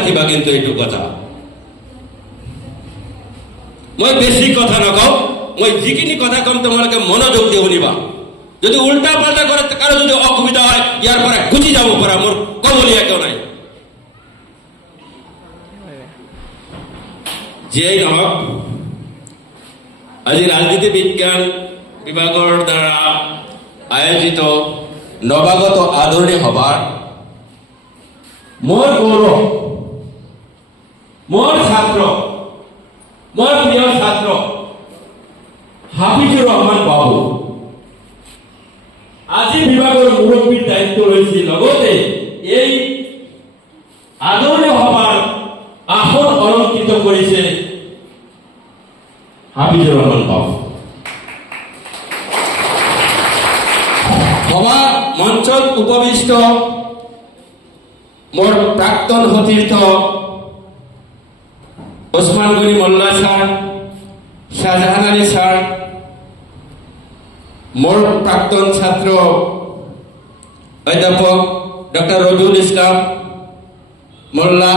ৰাখিবা কিন্তু এইটো কথা মই বেছি কথা নকওঁ মই যিখিনি কথা কম তোমালোকে মনোযোগ দি শুনিবা যদি উল্টা পাল্টা কৰে কাৰো যদি অসুবিধা হয় ইয়াৰ পৰে গুচি যাব পাৰা মোৰ কবলিয়া কেউ নাই যেই নহওক আজি ৰাজনীতি বিজ্ঞান বিভাগৰ দ্বাৰা আয়োজিত নৱাগত আদৰণি সভাৰ মোৰ গৌৰৱ মোৰ ছাত্ৰ মোৰ প্ৰিয় ছাত্ৰ হাফিজুৰ ৰহমান বাবু আজি বিভাগৰ মুৰব্বীৰ দায়িত্ব লৈছে লগতে এই আদৰণি সভাৰ আসন অলংকৃত কৰিছে হাফিজুৰ ৰহমান বাবু সভা মঞ্চত উপবিষ্ট মোৰ প্ৰাক্তন সতীৰ্থ ওসমান গনি মোল্লা স্যাৰ শাহজাহান আলী স্যাৰ মোৰ প্ৰাক্তন ছাত্ৰ অধ্যাপক ডক্টৰ ৰজুল ইসলাম মোল্লা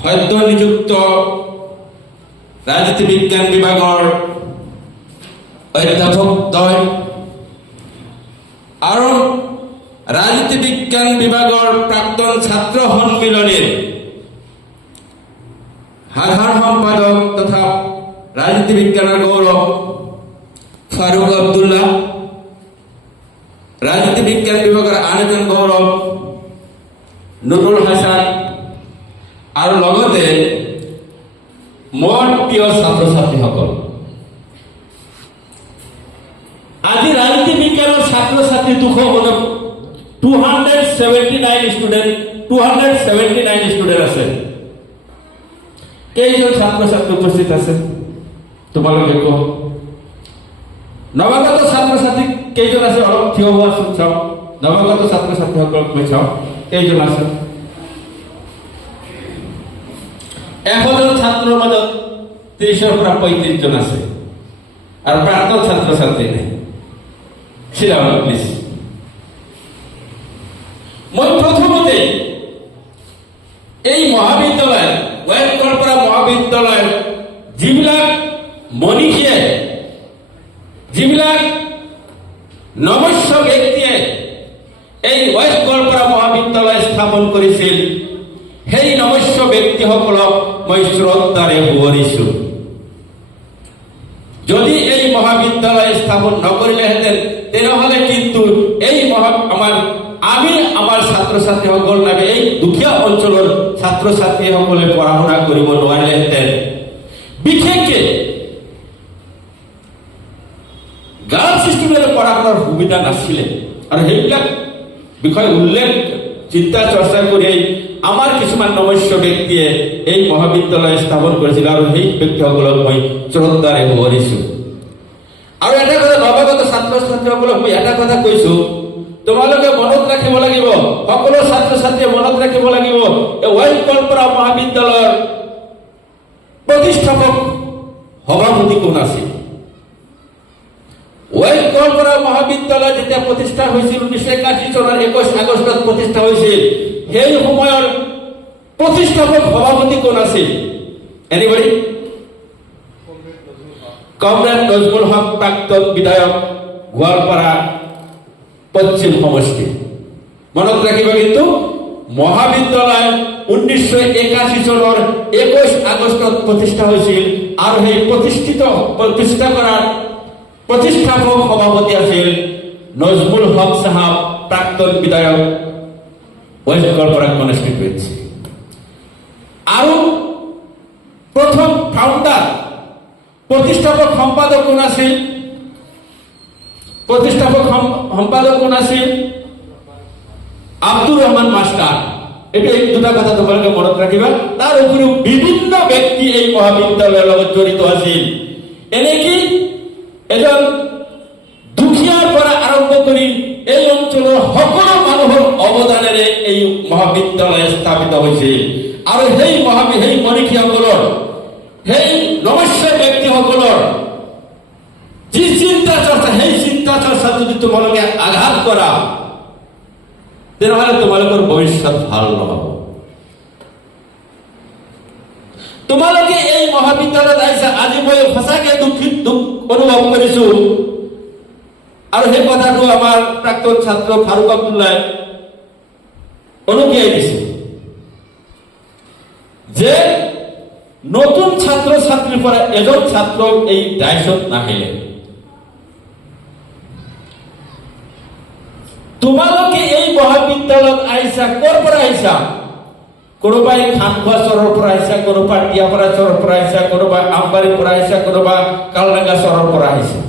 সদ্য নিযুক্ত ৰাজনীতি বিজ্ঞান বিভাগৰ অধ্যাপকদ্বয় আৰু ৰাজনীতি বিজ্ঞান বিভাগৰ প্ৰাক্তন ছাত্ৰ সন্মিলনীৰ সাধাৰণ সম্পাদক তথা ৰাজনীতি বিজ্ঞানৰ গৌৰৱ ফাৰুক আব্দুল্লাহ ৰাজনীতি বিজ্ঞান বিভাগেৰ আন এজন গৌৰব নুৰুল হাসান আৰ লগতে মোৰ প্ৰিয় ছাত্ৰ ছাত্ৰীসকল আজি ৰাজনীতি বিজ্ঞানৰ ছাত্ৰ ছাত্ৰী 279 ষ্টুডেন্ট আছে কেইজন ছাত্ৰ ছাত্ৰী উপস্থিত আছে তোমালোকে কোৱা নৱাগত ছাত্ৰ ছাত্ৰী কেইজন আছে অলপ থিয় হোৱাচোন চাওঁ নৱাগত ছাত্ৰ ছাত্ৰীসকলক মই চাওঁ কেইজন আছে 100 জন ছাত্ৰৰ মাজত 30ৰ পৰা 35 জন আছে আৰু প্ৰাক্তন ছাত্ৰ ছাত্ৰী নাই চিলাব প্লিজ মই প্ৰথমতে এই মহাবিদ্যালয় ৱেষ্ট কলপৰা মহাবিদ্যালয় যিবিলাক মনীষীয়ে যিবিলাক নমস্য ব্যক্তিয়ে এই ৱেষ্ট কলপৰা মহাবিদ্যালয় স্থাপন কৰিছিল সেই নমস্য ব্যক্তিসকলক মই শ্ৰদ্ধাৰে সোঁৱৰিছো যদি এই মহাবিদ্যালয় স্থাপন নকৰিলেহেঁতেন তেনেহলে কিন্তু এই আমাৰ ছাত্ৰ ছাত্ৰীসকল নামে এই দুখীয়া অঞ্চলৰ ছাত্ৰ ছাত্ৰীসকলে পঢ়া শুনা কৰিব নোৱাৰিলেহেঁতেন বিশেষকে গাঁৱৰ সৃষ্টিবিলাক পঢ়া শুনাৰ সুবিধা নাছিলে আৰু সেইবিলাক বিষয় উল্লেখ চিন্তা চৰ্চা কৰি আমাৰ কিছুমান নমস্য ব্যক্তিয়ে এই মহাবিদ্যালয় স্থাপন কৰিছিল আৰু সেই ব্যক্তিসকলক মই শ্ৰদ্ধাৰে সোঁৱৰিছো আৰু এটা কথা নৱাগত ছাত্ৰ ছাত্ৰীসকলক মই এটা কথা কৈছো তোমালোকে মনত ৰাখিব লাগিব সকলো ছাত্ৰ ছাত্ৰীয়ে মনত ৰাখিব লাগিব এই ৱেষ্ট কলপৰা মহাবিদ্যালয়ৰ প্ৰতিষ্ঠাপক সভাপতি কোন আছিল ৱেষ্ট কলপৰা মহাবিদ্যালয় যেতিয়া প্ৰতিষ্ঠা হৈছিল 1981 চনৰ 21 আগষ্টত প্ৰতিষ্ঠা হৈছিল সেই সময়ৰ প্ৰতিষ্ঠাপক সভাপতি কোন আছিল এনিবডি কমৰেড নজমুল হক প্ৰাক্তন বিধায়ক গোৱালপাৰা পশ্চিম সমষ্টি মনত ৰাখিবা কিন্তু মহাবিদ্যালয় 1981 চনৰ 21 আগষ্টত প্ৰতিষ্ঠা হৈছিল আৰু সেই প্ৰতিষ্ঠা কৰাৰ প্ৰতিষ্ঠাপক সভাপতি আছিল নজমুল হক সাহেব প্ৰাক্তন বিধায়ক ৱেষ্ট কলপৰা কনষ্টিটুৱেন্সি আৰু প্ৰথম ফাউণ্ডাৰ প্ৰতিষ্ঠাপক সম্পাদক কোন আছিল আব্দুৰ ৰহমান মাস্টাৰ এটা এই দুটা কথা তোমালোকে মনত ৰাখিবা তাৰ উপৰিও বিভিন্ন ব্যক্তি এই মহাবিদ্যালয়ৰ লগত জড়িত আছিল এনেকি এজন দুখীয়াৰ পৰা আৰম্ভ কৰি এই অঞ্চলৰ সকলো মানুহৰ অৱদানেৰে এই মহাবিদ্যালয় স্থাপিত হৈছিল আৰু সেই মনীষীসকলৰ সেই নমস্য ব্যক্তিসকলৰ যি চিন্তা চৰ্চা সেই চিন্তা চৰ্চা যদি তোমালোকে আঘাত কৰা তেনেহলে তোমালোকৰ ভৱিষ্যৎ ভাল নহব তোমালোকে এই মহাবিদ্যালয়ত আহিছা, আজি মই সঁচাকে দুখ অনুভৱ কৰিছো। আৰু সেই কথাটো আমাৰ প্ৰাক্তন ছাত্ৰ ফাৰুক আব্দুল্লাই অনুকিয়াই দিছে যে নতুন ছাত্ৰ ছাত্ৰীৰ পৰা এজন ছাত্ৰ এই ডাইচত নাহিলে। তোমালোকে এই মহাবিদ্যালয়ত আহিছা, ক'ৰ পৰা আহিছা? কোনোবাই খানখোৱা চৰৰ পৰা আহিছা, কোনোবা টিয়াপাৰা চৰৰ পৰা আহিছা, কোনোবা আমবাৰীৰ পৰা আহিছা, কোনোবা কালডাঙ্গা চৰৰ পৰা আহিছা।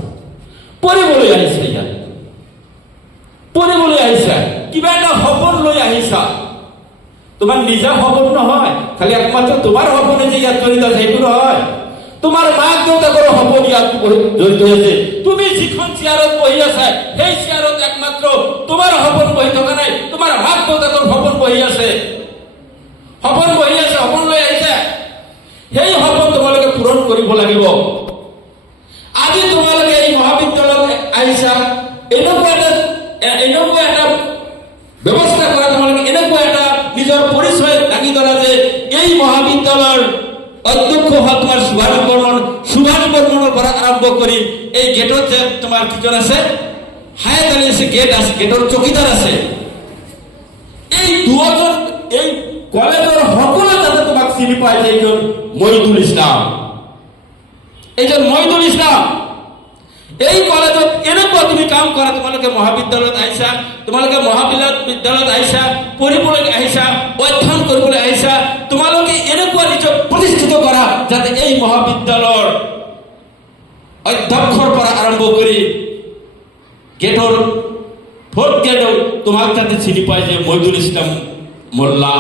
পঢ়িবলৈ আহিছা, ইয়াত পঢ়িবলৈ আহিছা, কিবা এটা সপোন লৈ আহিছা। তোমাৰ নিজা সপোন নহয়, খালি একমাত্ৰ তোমাৰ সপোনে যে ইয়াত জড়িত আছে সেইটো নহয়, তোমাৰ মাক দেউতাকৰ সপোন ইয়াত জড়িত হৈছে। তুমি যিখন চেয়াৰত বহি আছা সেই চেয়াৰত একমাত্ৰ তোমাৰ সপোন বহি থকা নাই, তোমাৰ মাক দেউতাকৰ সপোন বহি আছে। সপোন বহি আছে, সপোন লৈ আহিছে, সেই সপোন তোমালোকে পূৰণ কৰিব লাগিব। আজি তোমালোকে এই মহাবিদ্যালয়ত আহিছা, এনেকুৱা এটা ব্যৱস্থা কৰা, তোমালোকে এনেকুৱা এটা নিজৰ পৰিচয় দাঙি ধৰা যে এই মহাবিদ্যালয়ৰ অধ্যক্ষ হ'ল তোমাৰ সুভাষ বৰ্মনৰ পৰা আৰম্ভ কৰি এই গেটত যে তোমাৰ কিজন আছে, হায়াত আলী আছে, গেট আছে, গেটৰ চকীদাৰ আছে, এই দুজন এই কলেজৰ সকলো যাতে তোমাক চিনি পায় যে এইজন মহিদুল ইছলাম, এইজন মহিদুল ইছলাম। এই কলেজত এনেকুৱা তুমি কাম কৰা, তোমালোকে মহাবিদ্যালয়ত আহিছা, তোমালোকে মহাবিদ্যালয়ত আহিছা, পঢ়িবলৈ আহিছা, অধ্যয়ন কৰিবলৈ আহিছা, তোমালোকে এনেকুৱা নিজক প্ৰতিষ্ঠিত কৰা যাতে এই মহাবিদ্যালয়ৰ অধ্যক্ষৰ পৰা আৰম্ভ কৰি গেটৰ ফোর্থ গেটও তোমাক যাতে চিনি পায় যে মহিদুল ইসলাম মোল্লা,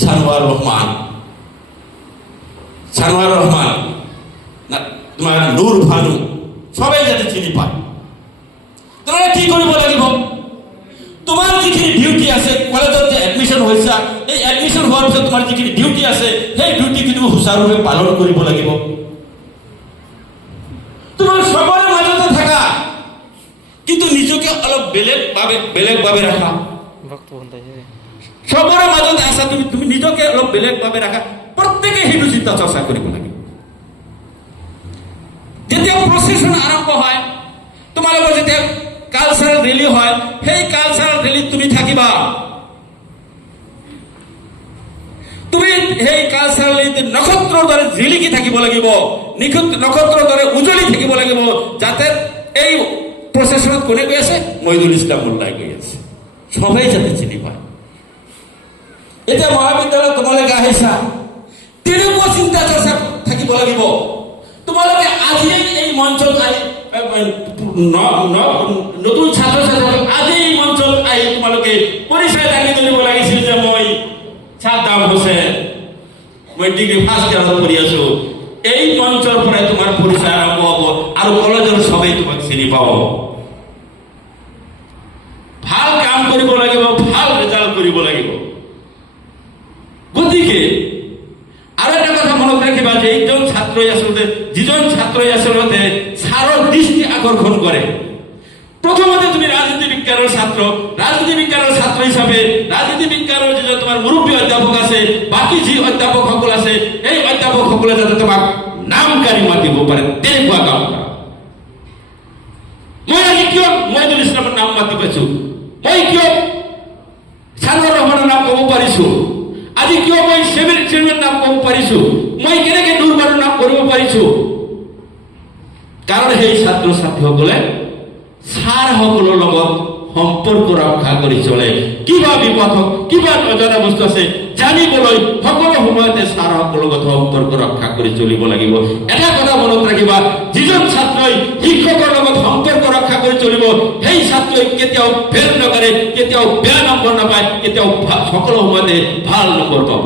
সানোয়ার রহমান, তোমার নূর ভানু, সবাই যাতে চিনি পায়। তোমরা কি কৰিব লাগিব? তোমাৰ যিখিনি ডিউটি আছে, কলেজত যে এডমিশন হৈছে, এই এডমিশন হোৱাৰ পিছত তোমাৰ যিখিনি ডিউটি আছে সেই ডিউটি কিন্তু সুচাৰুৰূপে পালন কৰিব লাগিব। তোমাৰ সবৰে মাজতে থাকা, কিন্তু নিজকে অলপ বেলেগভাৱে ৰাখা। সবৰে মাজতে আছা, তুমি নিজকে অলপ বেলেগভাৱে ৰাখা। প্ৰত্যেকে সেইটো চিন্তা চৰ্চা কৰিব লাগিব। যেতিয়া প্ৰচেছন আৰম্ভ হয়, তোমালোকৰ যেতিয়া কালচাৰেল ৰেলী হয়, সেই কালচাৰেল ৰেলীত তুমি থাকিবা। তুমি সেই কালচাৰেল ৰেলীত নক্ষত্ৰৰ দৰে জিলিকি থাকিব লাগিব, নক্ষত্ৰৰ দৰে উজ্বলি থাকিব লাগিব, যাতে এই প্ৰচেছনত কোনে গৈ আছে? মহিদুল ইছলাম মোল্লাই গৈ আছে, সবাই যাতে চিনি পায়। এতিয়া মহাবিদ্যালয়ত তোমালোকে আহিছা, তেনেকুৱা চিন্তা চৰ্চা থাকিব লাগিব। তোমালোকে আজিয়ে এই মঞ্চত আহি, নতুন ছাত্ৰ ছাত্ৰীসকলক আজি এই মঞ্চত আহি তোমালোকে পৰিচয় দাঙি ধৰিব লাগিছিল যে মই ছাদ্দাম হোসেন, মই ডিগ্ৰী ফাৰ্ষ্ট ইয়াৰত পঢ়ি আছো। এই মঞ্চৰ পৰাই তোমাৰ পৰিচয় আৰম্ভ হ'ব আৰু কলেজৰ সবাই তোমাক চিনি পাব। ভাল কাম কৰিব লাগিব, ভাল ৰেজাল্ট কৰিব লাগিব। গতিকে আৰু এটা কথা মনত ৰাখিবা যে যিজন ছাত্ৰই আচলতে ছাৰৰ দৃষ্টি আকৰ্ষণ কৰে। প্ৰথমতে তুমি ৰাজনীতি বিজ্ঞানৰ ছাত্ৰ হিচাপে ৰাজনীতি বিজ্ঞানৰ যিজন তোমাৰ মুৰব্বী অধ্যাপক আছে, বাকী যি অধ্যাপকসকল আছে, এই অধ্যাপকসকলে যাতে তোমাক নাম কাঢ়ি মাতিব পাৰে তেনেকুৱা কাম কৰা। মই আজি কিয় মহিদুল ইছলামৰ নাম মাতি পাইছো, মই কিয় সানোয়াৰ ৰহমানেৰ নাম ক'ব পাৰিছো, আজি কিয় মই চেয়াৰম্যান নাম ক'ব পাৰিছো, মই কেনেকে নূৰবানুৰ নাম কৰিব পাৰিছো? কাৰণ সেই ছাত্ৰ ছাত্ৰীসকলে ছাৰসকলৰ লগত সম্পৰ্ক ৰক্ষা কৰি চলে। কিবা বিপদ হওক, কিবা নজনা বস্তু আছে জানিবলৈ সকলো সময়তে ছাৰসকলৰ লগত সম্পৰ্ক ৰক্ষা কৰি চলিব লাগিব। এটা কথা মনত ৰাখিবা, যিজন ছাত্ৰই শিক্ষকৰ লগত সম্পৰ্ক ৰক্ষা কৰি চলিব, সেই ছাত্ৰই কেতিয়াও ফেল নকৰে, কেতিয়াও বেয়া নম্বৰ নাপায়, কেতিয়াও সকলো সময়তে ভাল নম্বৰ পাব।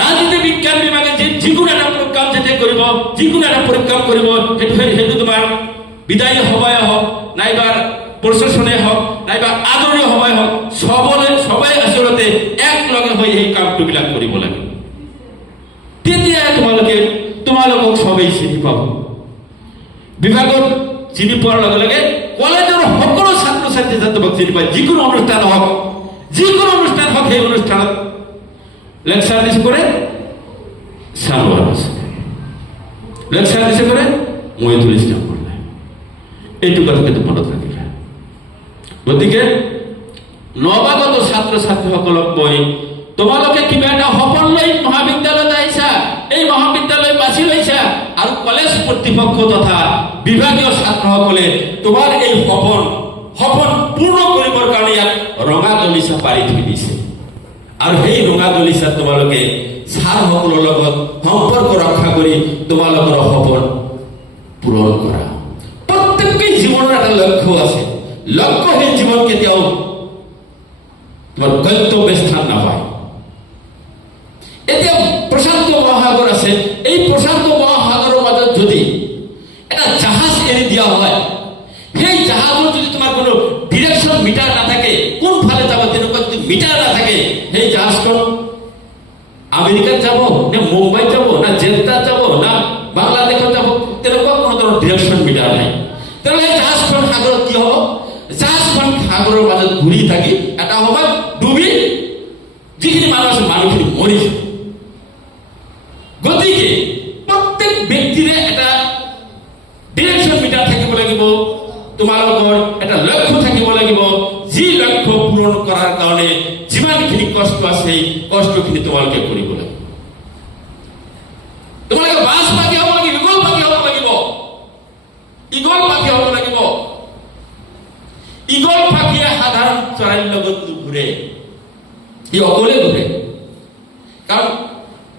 ৰাজনীতি বিজ্ঞান বিভাগে যিকোনো এটা প্ৰগ্ৰাম যেতিয়া কৰিব, যিকোনো এটা প্ৰগ্ৰাম কৰিব, সেইটো তোমাৰ বিদায়ী সভাই হওক, নাইবা প্ৰচেছনে হওক, নাইবা আদৰণি সভাই হওক, সবাই আচলতে একলগে হৈ সেই কামবিলাক কৰিব লাগে। তেতিয়া তোমালোকক সবেই চিনি পাব। বিভাগত চিনি পোৱাৰ লগে লগে কলেজৰ সকলো ছাত্ৰ ছাত্ৰী যাতে চিনি পায়। যিকোনো অনুষ্ঠান হওক, সেই অনুষ্ঠানত লেকচাৰ দিছ কৰে, লোৱা হৈছে। লেকচাৰ দিছে কৰে মহিদুল ইছলাম বৰুৱাই। এইটো কথা কিন্তু মনত ৰাখিবা। গতিকে নৱাগত ছাত্ৰ ছাত্ৰীসকলক মই, তোমালোকে কিবা এটা সপোন লৈ মহাবিদ্যালয়ত আহিছা, এই মহাবিদ্যালয় বাছি লৈছা, আৰু কলেজ কৰ্তৃপক্ষ তথা বিভাগীয় ছাত্ৰসকলে তোমাৰ এই সপোন পূৰ্ণ কৰিবৰ কাৰণে ইয়াত ৰঙা দলিচা পাৰি থৈ দিছে। আৰু সেই ৰঙা দলিচা তোমালোকে ছাৰসকলৰ লগত সম্পৰ্ক ৰক্ষা কৰি তোমালোকৰ সপোন পূৰণ কৰা। প্ৰত্যেকেই জীৱনৰ এটা লক্ষ্য আছে। লক্ষ্যহীন জীৱন কেতিয়াও তোমাৰ গন্তব্য স্থান নাপায়। এতিয়া প্ৰশান্ত মহাসাগৰ আছে, এই প্ৰশান্ত মহাসাগৰৰ মাজত যদি এটা জাহাজ এৰি দিয়া হয়, সেই জাহাজত যদি তোমাৰ কোনো ডিৰেকশ্যন মিটাৰ নাথাকে, কোনফালে যাব তেনেকুৱা যদি মিটাৰ নাথাকে, সেই জাহাজখন আমেৰিকাত যাব নে মুম্বাইত যাব না জেদ্দাত যাব না বাংলাদেশত যাব, তেনেকুৱা কোনো ধৰণৰ ডিৰেকশ্যন মিটাৰ নাই। তেনেহ'লে জাহাজখন সাগৰত কি হ'ব? জাহাজখন সাগৰৰ মাজত ঘূৰি থাকি এটা সময়ত ডুবি যিখিনি মানুহ আছে মানুহখিনি মৰি যাব। গতিকে প্ৰত্যেক ব্যক্তিৰে এটা ডিৰেকশ্যন মিটাৰ থাকিব লাগিব, তোমালোকৰ এটা লক্ষ্য থাকিব লাগিব। যি লক্ষ্য পূৰণ কৰাৰ কাৰণে যিমানখিনি কষ্ট আছে সেই কষ্টখিনি তোমালোকে কৰিব লাগিব। তোমালোকে বাছ পাখি হ'ব লাগিব, ইগল পাখি হ'ব লাগিব, ইগল পাখি হ'ব লাগিব। ইগল পাখিয়ে সাধাৰণ চৰাইৰ লগত নুঘূৰে, ই অকলে ঘূৰে। কাৰণ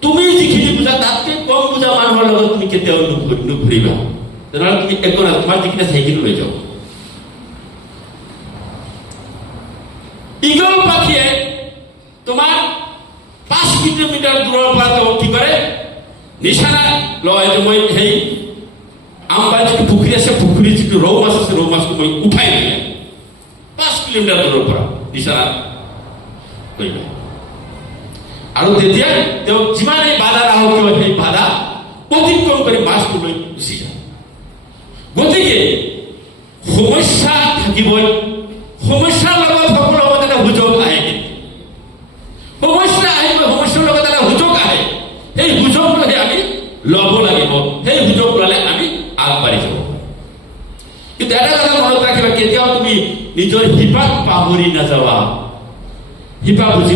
তুমি যিখিনি বুজা তাতকৈ কম বুজা মানুহৰ লগত তুমি কেতিয়াও নুঘূৰিবা। তেনেহ'লে তুমি একো নাই, তোমাৰ যিখিনি আছে সেইখিনি লৈ যাওঁ। ইগল পাখিয়ে তোমাৰ 5 কিলোমিটাৰ দূৰৰ পৰা কি কৰে? নিশানা লয় যে মই সেই আমবাই যিটো পুখুৰী আছে, পুখুৰীৰ যিটো ৰৌ মাছ আছে, ৰৌ মাছটো মই উঠাই দিলে 5 কিলোমিটাৰ দূৰৰ পৰা নিশানা কৰি লয়। আৰু তেতিয়া তেওঁ যিমানেই বাধা নাহক কিয় সেই বাধা অতিক্ৰম কৰি মাছটো লৈ গুচি যায়। গতিকে সমস্যা থাকিবই, সমস্যাৰ লগত সকলো সময়ত এটা সুযোগ আহে। সমস্যা আহিব, সমস্যাৰ লগত এটা সুযোগ আহে। সেই সুযোগটোহে আমি ল'ব লাগিব, সেই সুযোগ ল'লে আমি আগবাঢ়ি যাব। কিন্তু এটা কথা মনত ৰাখিবা, কেতিয়াও তুমি নিজৰ শিপাক পাহৰি নাযাবা। শিপা বুজি